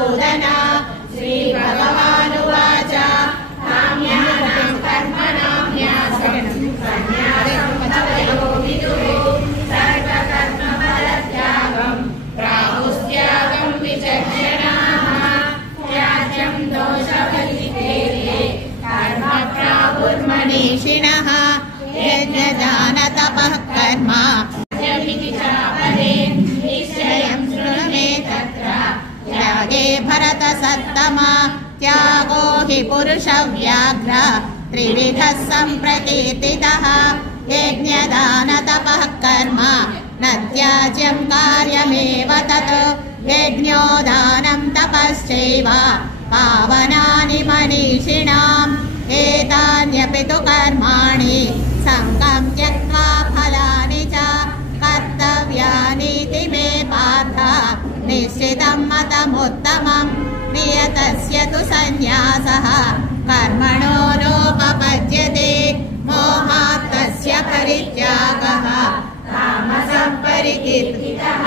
मधुसूदन श्रीभगवानुवाच काम्यानां कर्मणां न्यासं सन्न्यासं विदुः सर्वकर्मफलत्यागं प्राहुस्त्यागं विचक्षणाः त्याज्यं दोषफलितेर्ये कर्म प्राहुर्मनीषिणः यज्ञदानतपः कर्म निश्चयं शृणु मे तत्र त्यागे भरतसत्तमा त्यागो हि पुरुषव्याघ्र त्रिविधः सम्प्रकीर्तितः यज्ञदानतपः कर्म न त्याज्यं कार्यमेव तत् यज्ञो दानं तपश्चैव पावनानि मनीषिणाम् एतान्यपि तु कर्माणि सङ्गं त्यक्त्वा फलानि च कर्तव्यानीति मे पार्थ निश्चितं मतमुत्तमम् नियतस्य तु सन्न्यासः कर्मणो नोपपद्यते मोहात् तस्य परित्यागः तामसः परिकीर्तितः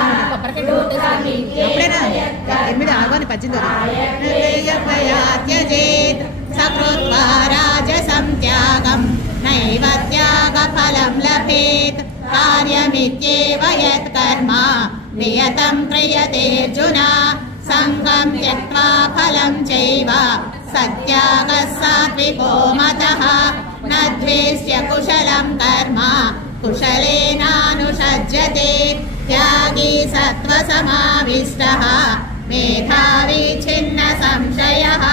त्यजेत् सकृत्वा राजसं त्यागं नैव त्यागफलं लभेत् कार्यमित्येव यत्कर्म नियतं क्रियतेऽर्जुन सङ्गं त्यक्त्वा फलं चैव सत्यागः सात्विको मतः न द्वेष्य कुशलं कर्म कुशलेनानुषज्यते त्यागी सत्त्वसमाविष्टः मेधावी छिन्न संशयः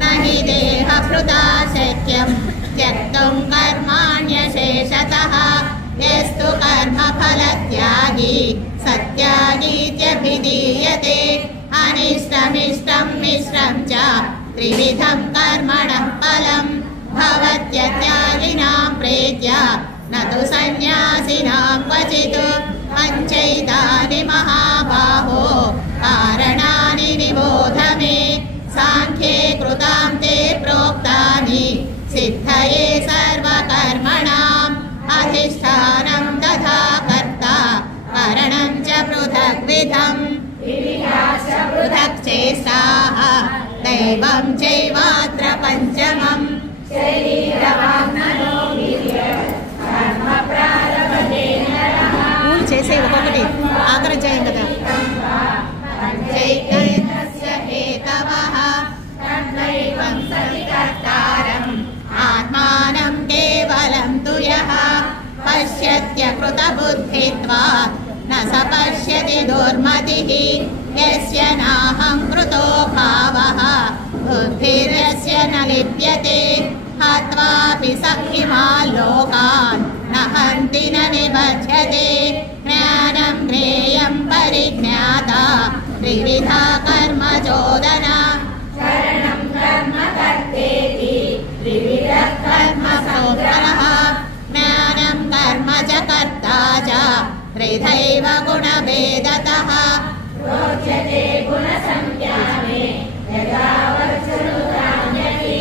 न हि देहभृता शक्यं त्यक्तुं कर्माण्यशेषतः यस्तु कर्मफलत्यागी सत्यागीत्यभिधीयते अनिष्टमिष्टं मिश्रं च त्रिविधं कर्मणः फलं भवत्यत्यागिनां प्रीत्य न तु सन्न्यासिनां क्वचित् पञ्चैतानि महाबाहो कारणानि निबोध मे साङ्ख्ये कृतां ते प्रोक्तानि सिद्धये सर्वकर्मणाम् अधिष्ठानं तथा कर्ता करणं च पृथग्विधम् पृथक् चेष्टाः दैवं चैवात्र पञ्चमम् చేసే ఒక్కొక్కటి ఆఖరి చేయం కదా ఆత్మానం కేవలం తు యః పశ్యత్య కృతబుద్ధిత్వాత్ న స పశ్యతి దుర్మతిః యస్య నాహం కృతో భావః బుద్ధిర్యస్య న లిప్యతే హత్వాపి సఖిమాన్ లోకాన్ న హంతి న నిబధ్యతే జ్ఞానం జ్ఞేయం పరిజ్ఞాత త్రివిధా కర్మ చోదన శరణం కర్మ కర్తేతి త్రివిధః కర్మ సంగ్రహః జ్ఞానం కర్మ చ కర్తా చ త్రిధైవ గుణభేదతః ప్రోచ్యతే గుణసంఖ్యానే యదా వత్సృతాన్యపి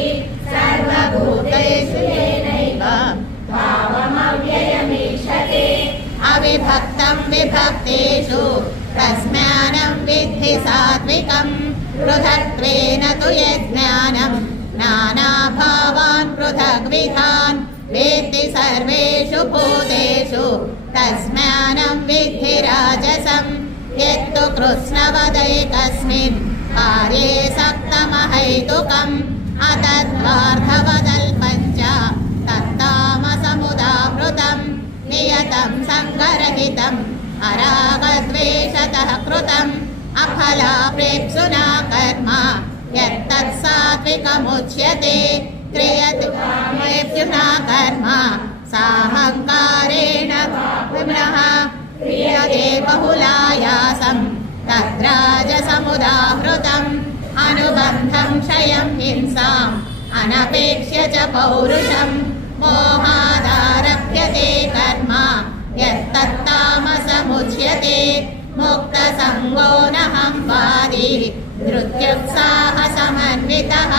సర్వభూతేషు येनैव भावमव्ययमीक्षते अविभक्तं विभक्तेषु तस्मानं विद्धि सात्विकं पृथक्त्वेन तु यज्ञानं नानाभावान् पृथग्विधान् वेत्ति सर्वेषु भूतेषु तस्मानं विद्धि राजसं यत्तु कृष्णवदैकस्मिन् कार्ये सक्तमहैतुकम् अतद्वार्धवदल्पं च तत्तामसमुदावृतं नियतं सङ्गरहितम् अरागद्वेषतः कृतम् अफलाप्रेप्सुना कर्म यत्तत् सात्विकमुच्यते क्रियते कामेप्सुना कर्म साहङ्कारेण पुनः क्रियते बहुलायासं तद्राजसमुदाहृतम् अनुबन्धं क्षयं हिंसाम् अनपेक्ष्य च पौरुषं मोहादारभ्यते कर्म यत्तत्तामसमुच्यते मुक्तसङ्गो नहं वादी धृत्युत्साहसमन्वितः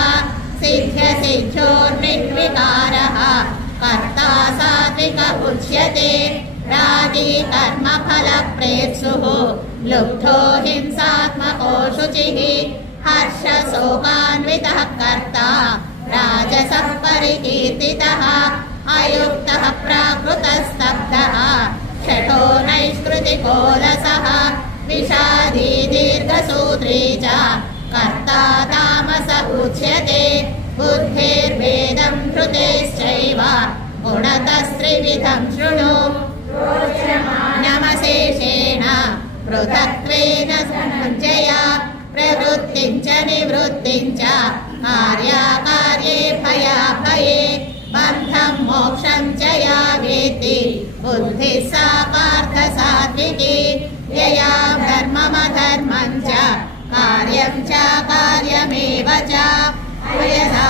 सिद्ध्यसिद्ध्योर्निर्विकारः कर्ता सात्विक उच्यते रागी कर्मफलप्रेप्सुः लुब्धो हिंसात्मको शुचिः हर्षशोकान्वितः कर्ता राजसः परिकीर्तितः अयुक्तः प्राकृतस्तब्धः शठो नैष्कृतिकोलसः विषादी दीर्घसूत्री च कर्ता तामस उच्यते बुद्धिर्वेदं धृतेश्चैव गुणतस्त्रिविधं शृणु नमशेषेण पृथक्त्वेन संजया प्रवृत्तिं च निवृत्तिं च कार्याकार्ये भयाभये बन्धं मोक्षं च या वेत्ति बुद्धिः सा पार्थ सात्विकी यया धर्ममधर्मं च कार्यं च कार्यमेव च यथा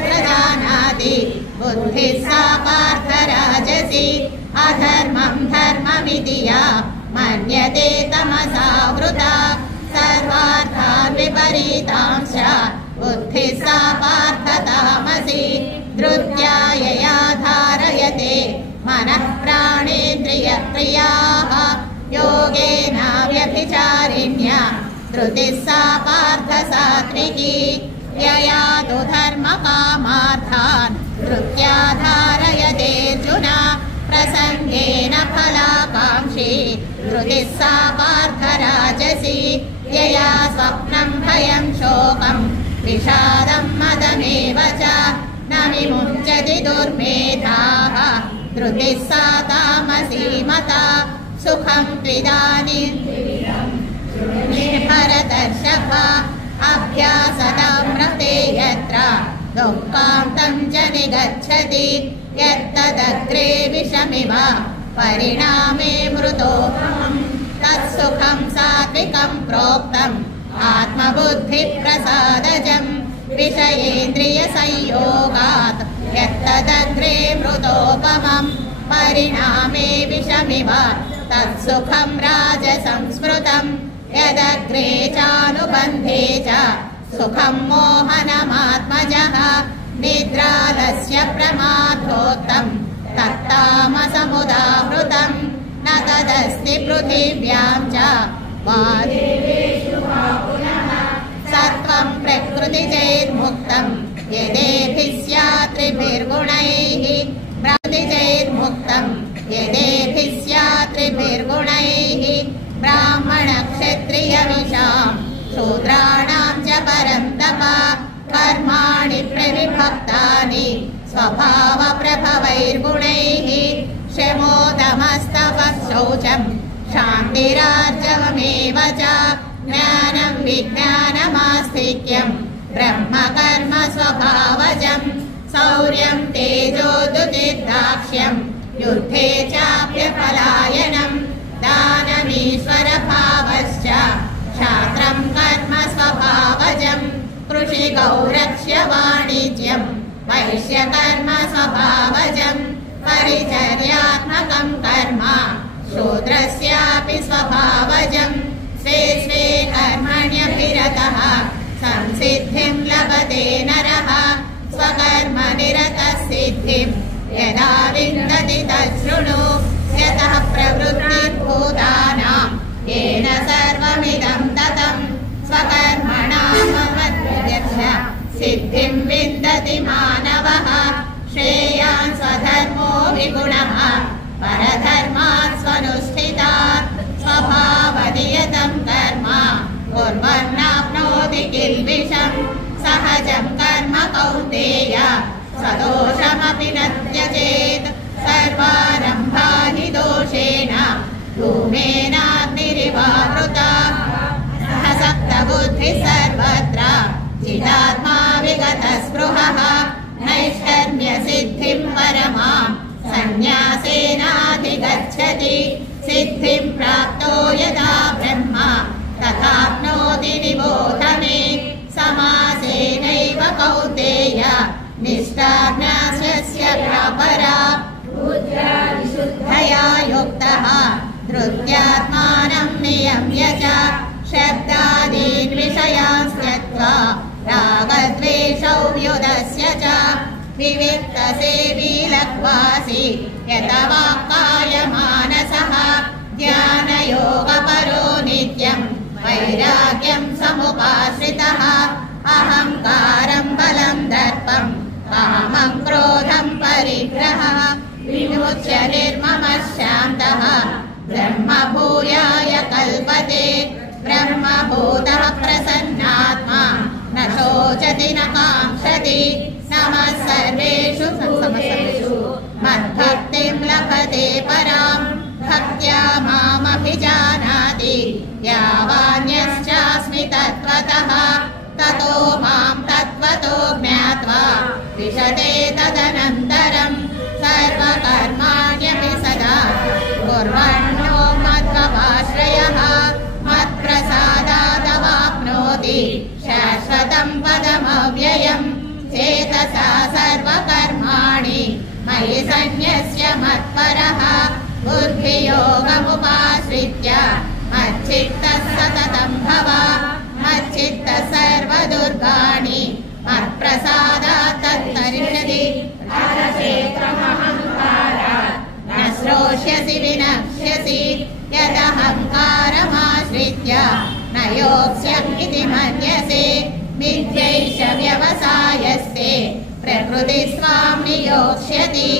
प्रजानाति बुद्धिः सा पार्थ राजसी अधर्मं धर्ममिति या मन्यते तमसा वृता सर्वार्थान् विपरीतांश्च बुद्धिः सा पार्थ तामसी धृत्या यया धारयते मनः प्राणेन्द्रियक्रियाः योगेन व्यभिचारिण्या धृतिः सा पार्थ सात्विकी यया तु धर्मकामार्थान् धृत्या धारयतेऽर्जुन प्रसङ्गेन फलाकाङ्क्षी धृतिः सा पार्थ राजसी यया स्वप्नं भयं शोकं विषादं मदमेव च न विमुञ्चति दुर्मेधाः धृतिः सा तामसी मता सुखं त्विदानीं भरतर्षभ अभ्यासदाम्रते यत्र दुःखान्तं च निगच्छति यत्तदग्रे विषमिव परिणामे मृतोपमम् तत्सुखं सात्विकं प्रोक्तम् आत्मबुद्धिप्रसादजम् विषयेन्द्रियसंयोगात् यत्तदग्रे मृतोपमम् परिणामे विषमिव तत्सुखं राजसंस्मृतम् यदग्रे चानुबन्धे च सुखं मोहनमात्मजः निद्रालस्य प्रमादोक्तम् तत्तामसमुदाहृतम् न तदस्ति पृथिव्यां च सत्त्वं प्रकृतिजैर्मुक्तं यदेभिः स्यात् त्रिभिर्गुणैः प्रकृतिजैर्मुक्तं यदेभिः स्यात् त्रिभिर्गुणैः ब्राह्मणक्षत्रियविषां शूद्राणां च परन्तप कर्माणि प्रविभक्तानि स्वभावप्रभवैर्गुणैः शमोदमस्तपः शौचं शान्तिरार्जवमेव च ज्ञानं विज्ञानमास्तिक्यं ब्रह्मकर्म स्वभावजं शौर्यं तेजोदुतिर्दाक्ष्यं युद्धे चाप्यपलायनं दानमीश्वरभावश्च क्षात्रं कर्म स्वभावजं कृषिगौरक्ष्य वाणिज्यं वैश्यकर्म स्वभावजं परिचर्यात्मकं कर्म शूद्रस्यापि स्वभावजं स्वे स्वे कर्मण्यभिरतः संसिद्धिं लभते नरः स्वकर्मनिरतः सिद्धिं यदा विन्दति तच्छृणु यतः प्रवृत्तिर्भूतानां येन सर्वमिदं ततं स्वकर्मणामवद्यस्य सिद्धिं विन्दति मानवः श्रेयान् स्वधर्मो विगुणः परधर्मात् स्वनुष्ठितात् स्वभावनियतं कर्म कुर्वन्नाप्नोति किल्बिषम् सहजं कर्म कौन्तेय सदोषमपि न त्यजेत् सर्वारम्भा हि दोषेण धूमेनाग्निरिवावृता असक्तबुद्धिः सर्वत्र चिदात्मा विगतस्पृहः नैष्कर्म्यसिद्धिं परमां सन्न्यासेनाधिगच्छति सिद्धिं प्राप्तो यदा ब्रह्म तथाप्नोति निबोध मे समासेनैव कौन्तेय निष्ठाज्ञास्य परा बुद्ध्या युक्तः धृत्यात्मानं नियम्य च शब्दादीन् विषयान् त्यक्त्वा रागद्वेषौ व्युदस्य च विविक्तसेवी लघ्वासि यतवाक्कायमानसः ध्यानयोगपरो नित्यं वैराग्यं समुपाश्रितः अहङ्कारं बलं दर्पं कामं क्रोधं परिग्रहः विमुच्य निर्ममः शान्तः ब्रह्मभूयाय कल्पते ब्रह्मभूतः प्रसन्नात्मा न शोचति न काङ्क्षति नमः सर्वेषु मद्भक्तिं लभते परां भक्त्या मामभिजानाति यावान्यश्चास्मि तत्त्वतः ततो मां तत्त्वतो ज्ञात्वा विशते तदनन्तरम् सर्वकर्माण्यपि सदा कुर्वन्नो मद्भवाश्रयः मत्प्रसादादवाप्नोति शाश्वतं पदमव्ययम् चेतसा सर्वकर्माणि मयि सन्न्यस्य मत्परः बुद्धियोगमुपाश्रित्य मच्चित्तः सततं भव मच्चित्तः सर्वदुर्गाणि मत्प्रसादात् तत्तरिष्यति न श्रोष्यसि विनक्ष्यसि यदहङ्कारमाश्रित्य न योक्ष्यम् इति मन्यसे मिथ्यैष व्यवसायस्ते प्रकृतिस्त्वां नियोक्ष्यति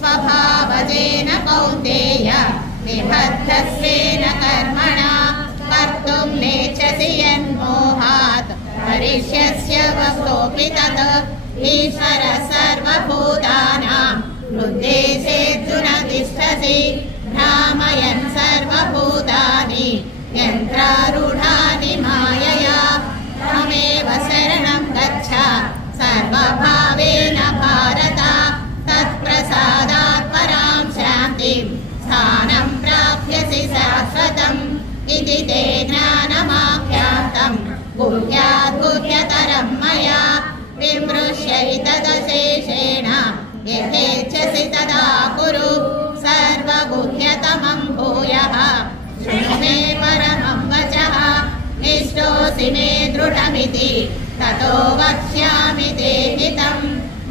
स्वभावजेन कौन्तेय निबद्धस्वेन कर्मणा कर्तुं नेच्छसि यन्मोहात् करिष्यस्य वस्तोऽपि तत् ईश्वरः सर्वभूतानां हृद्देशेऽर्जुन तिष्ठसि भ्रामयन् सर्वभूतानि यन्त्रारूढानि मायया त्वमेव शरणं गच्छ सर्वभावेन भारत तत्प्रसादात् परां शान्तिं स्थानं प्राप्स्यसि शाश्वतम् इति ते ज्ञानमाख्यातं गुह्यात् गुह्यतरं मया विमृश्यैतदशेषेण यथेच्छसि तदा कुरु सर्वगुह्यतमं भूयः शृणु मे परमं वचः इष्टोऽसि मे दृढमिति ततो वक्ष्यामि ते हितं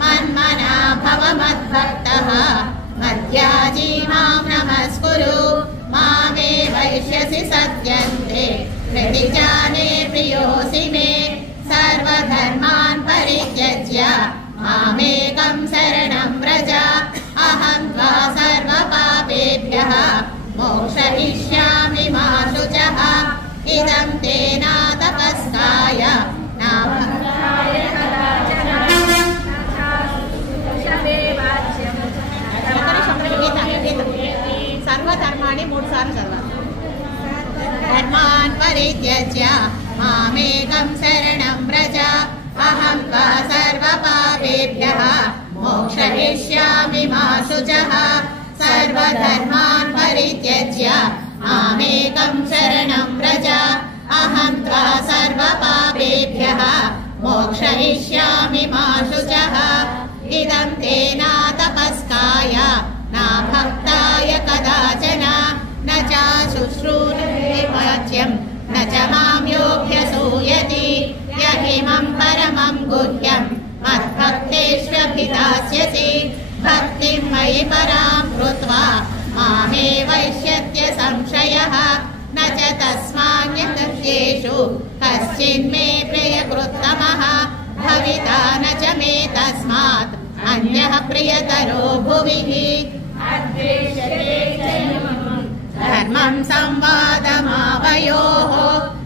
मन्मना भव मद्भक्तः मद्याजी मां नमस्कुरु मामे वैष्यसि सत्यन्ते प्रतिजाने प्रियोऽसि मे सर्वधर्मान् परित्यज्य मामेकं शरणं व्रज अहं त्वा सर्वपापेभ्यः मोक्षयिष्यामि मा शुचः इदं ते नातपस्काय नाभक्ताय कदाचन सर्वधर्माणि मूढ सार्లు చదవాలి धर्मान् परित्यज्य मामेकं शरणं व्रज अहं त्वा सर्वपापेभ्यः मोक्षयिष्यामि मा शुचः सर्वधर्मान् परित्यज्य मामेकं शरणं व्रज अहं त्वा सर्वपापेभ्यः मोक्षयिष्यामि मा शुचः इदं ते नातपस्काय नाभक्ताय कदाचन न च शुश्रूषुवाच्यं न च मां योऽभ्यसूयति यहिमं परमं गुह्यं मद्भक्तेष्वभिधास्यसि भक्तिं मयि परां कृत्वा मामे वैष्यत्य संशयः न च तस्मान्यकृत्येषु कश्चिन्मे प्रियकृत्तमः भविता न च मे तस्मात् अन्यः प्रियतरो भुविः धर्मं संवादमावयोः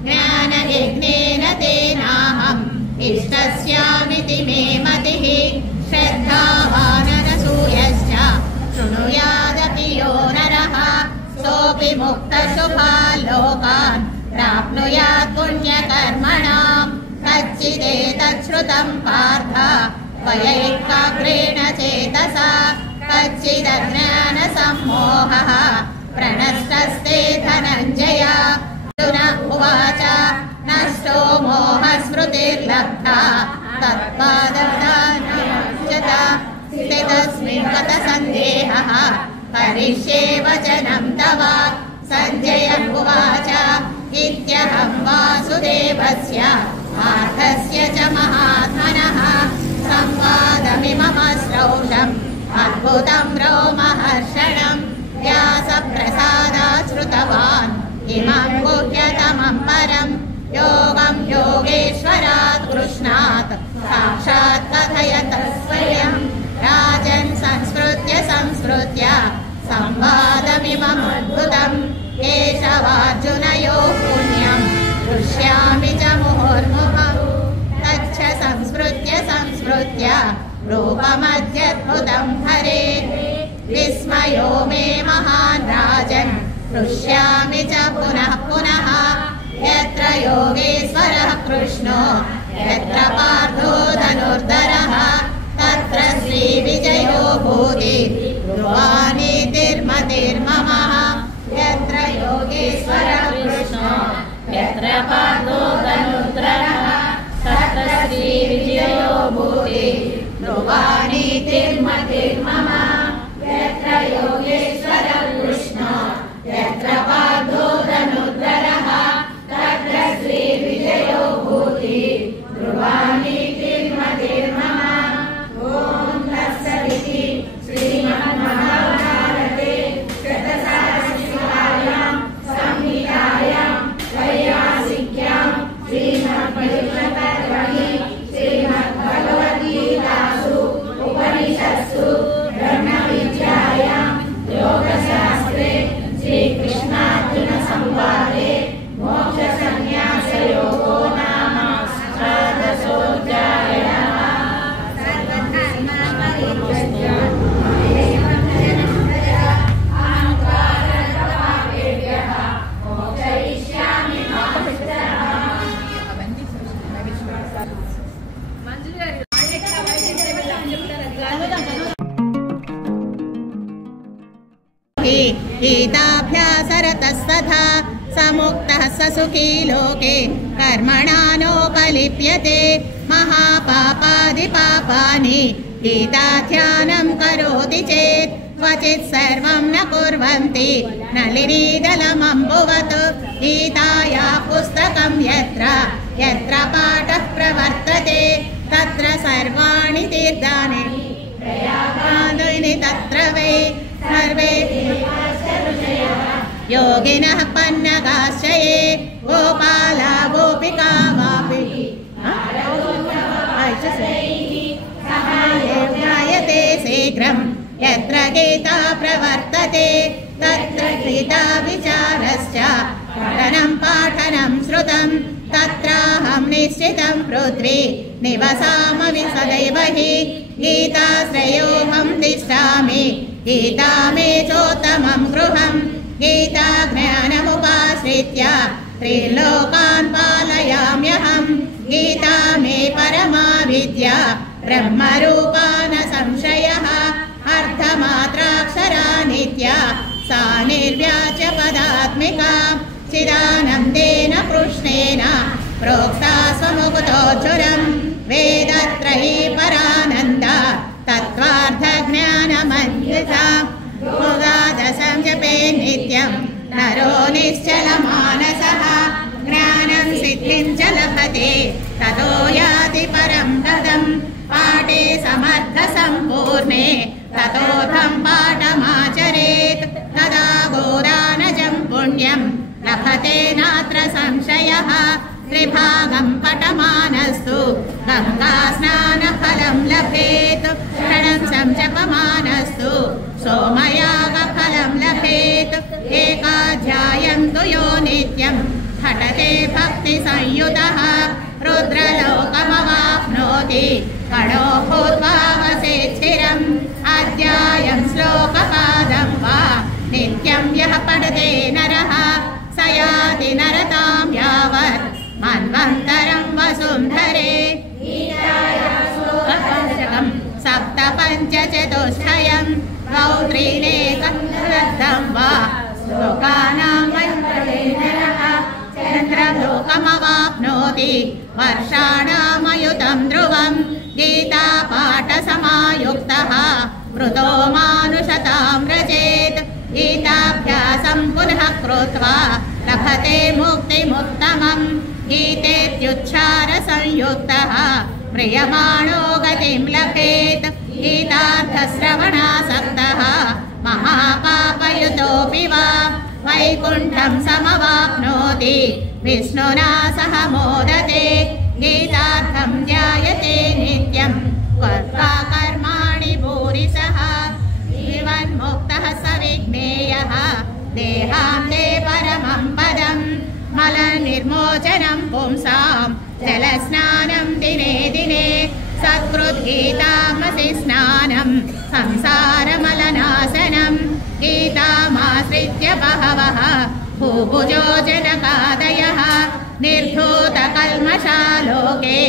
ज्ञानयज्ञेन तेनाहम् इष्टस्यामिति मे मतिः श्रद्धावानरसूयश्च शृणुयादपि यो नरः सोऽपि मुक्तशुभान् लोकान् प्राप्नुयात् पुण्यकर्मणाम् कच्चिदेतच्छ्रुतं पार्थ त्वयैकाग्रेण चेतसा कच्चिदज्ञानसम्मोहः प्रणष्टस्ते धनञ्जय अर्जुन उवाच नष्टो मोहस्मृतिर्लब्धा तत्पाददानमुच्यत स्थितस्मिन् गतसन्देहः करिष्ये वचनं तव सञ्जय उवाच इत्यहं वासुदेवस्य पार्थस्य च महात्मनः संवादमिमम श्रौषम् अद्भुतं रोमहर्षणं व्यासप्रसादात् श्रुतवान् इमं गुह्यतमं परं योगं योगेश्वरात् कृष्णात् तस्मात् साक्षात् कथयत स्वयं राजन् संस्कृत्य संवादमिममद्भुतम् केशवार्जुनयोः पुण्यं दृश्यामि च मुहुर्मुहुः तच्च संस्मृत्य रूपमद्यद्भुतं हरे विस्मयो मे महान् राजन् दृश्यामि च पुनः पुनः यत्र योगेश्वरः कृष्णो यत्र पार्थो धनुर्धरः तत्र श्रीविजयो भूति ध्रुवानीतिर्मतिर्ममः यत्र योगेश्वरः कृष्णो यत्र पार्थो धनुर्धरः तत्र श्रीविजयो भूति ध्रुवानीतिर्मतिर्ममः यत्र योगेश्वरः कृष्णो यत्र पार्थो धनुर्धरः तत्र श्रीविजयो भूति ध्रुवानीतिर्मतिर्ममः ॐ तत्सदिति श्रीमद्महाभारते शतसाहस्रयां संहितायां वैयासिक्यां श्रीमद्भगवद्गीतासु श्रीमद्भगवद्गीतासु उपनिषत्सु ब्रह्मविद्यायां योगशास्त्रे श्रीकृष्णार्जुनसंवादे मोक्षसंन्यासयोगो नाम अष्टादशोऽध्यायः। गीताभ्यासरतस्तथा समुक्तः स सुखी लोके कर्मणा नोपलिप्यते महापापादिपापानि गीताध्यानं करोति चेत् क्वचित् सर्वं न कुर्वन्ति नलिनीदलमम्बुवत् गीताया पुस्तकं यत्र पाठः प्रवर्तते तत्र सर्वाणि तीर्थानि प्रयागानि तत्र वै सर्वे योगिनः पन्नगाश्च ये गोपाला गोपिका वापि जायते शीघ्रं यत्र गीता प्रवर्तते तत्र गीता विचारश्च पठनं पाठनं श्रुतं तत्राहं निश्चितं पृथ्वी निवसामि सदैव हि गीताश्रयोऽहं तिष्ठामि गीता मे चोत्तमं गृहम् गीता ज्ञानमुपाश्रित्य त्रिलोकान् पालयाम्यहम् गीता मे परमा विद्या ब्रह्मरूपा न संशयः अर्थमात्राक्षरा नित्या सा निर्व्याज्य पदात्मिका चिदानन्देन कृष्णेन प्रोक्ता स्वमुक्तोज्जुरम् वेदत्रयी परानन्दा तत्त्वार्थज्ञानमन्विता मुगादशं जपे नित्यं नरो निश्चलमानसः ज्ञानं सिद्धिं च लभते ततो याति परं पदम् पाठे समर्थसम्पूर्णे ततोऽहं पाठमाचरेत् तदा गोदानजं पुण्यं लभते नात्र संशयः त्रिभागं पठमानस्तु गङ्गास्नानफलं लभेत् षडं जपमानस्तु सोमयागफलं लभेत् एकाध्यायं तु यो नित्यं पठते भक्तिसंयुतः रुद्रलोकमवाप्नोति कणो भूत्वा वसेत् स्थिरम् अध्यायं श्लोकपादं वा नित्यं यः पठते नरः स याति नरतां यावत् मन्वन्तरं वसुन्धरे श्लोकपञ्चकं सप्तपञ्चचतुष्टयं द्वौ त्रीनेकं दत्तं वा श्लोकानां वैपठते नरः चन्द्रलोकमवाप्नोति वर्षाणामयुतं ध्रुवं गीतापाठसमायुक्तः वृतो मानुषतां व्रजेत् गीताभ्यासं पुनः कृत्वा लभते मुक्तिमुत्तमम् गीतेत्युच्चारसंयुक्तः म्रियमाणो गतिं लभेत् गीतार्थश्रवणासक्तः महापापयुतोऽपि वा वैकुण्ठं समवाप्नोति विष्णुना सह मोदते गीतार्थं ध्यायते नित्यं कृत्वा कर्माणि भूरिशः जीवन्मुक्तः स विज्ञेयः देहान्ते परमं पदम् मलनिर्मोचनं पुंसां जलस्नानं दिने दिने सत्कृद्गीतामसि स्नानं संसारमलनाशनं गीतामाश्रित्य बहवः भूभुजो जनकादयः निर्धूतकल्मषा लोके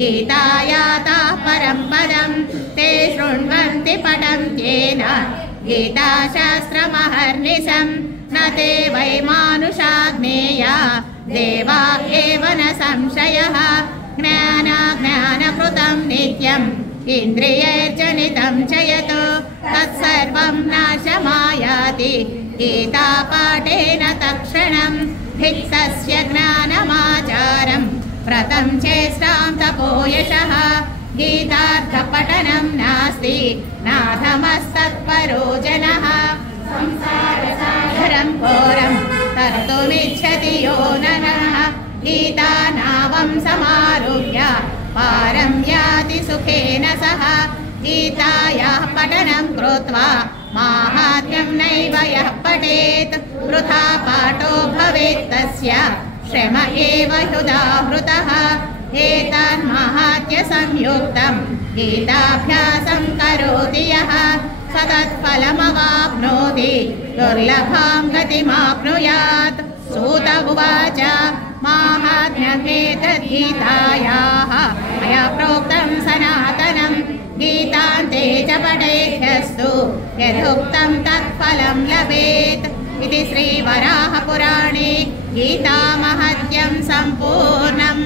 गीतायाताः परं पदं ते शृण्वन्ति पठन्त्येन गीताशास्त्रमहर्निशं न ते वै मानुषा ज्ञेया देवा एव न संशयः ज्ञानाज्ञानकृतं नित्यम् इन्द्रियैर्जनितं च यत् तत्सर्वं नाशमायाति गीतापाठेन तत्क्षणं भिक्षस्य ज्ञानमाचारं व्रतं चेष्टां तपोयशः गीतार्थपठनं नास्ति नाथमस्तत्परो जनः संसारसागरं घोरं तर्तुमिच्छति यो नरः गीतानावं समारुह्य पारं याति सुखेन सह गीतायाः पठनं कृत्वा माहात्म्यं नैव यः पठेत् वृथा पाठो भवेत् तस्य श्रम एव हृदाहृतः एतन्माहात्म्यसंयुक्तं गीताभ्यासं करोति यः स तत्फलमवाप्नोति दुर्लभां गतिमाप्नुयात् सूत उवाच माहात्म्यमेतद्गीतायाः मया प्रोक्तं सनातनं गीतान्ते च पठेद्यस्तु यदुक्तं तत्फलं लभेत् इति श्रीवराहपुराणे गीतामहत्यं सम्पूर्णम्।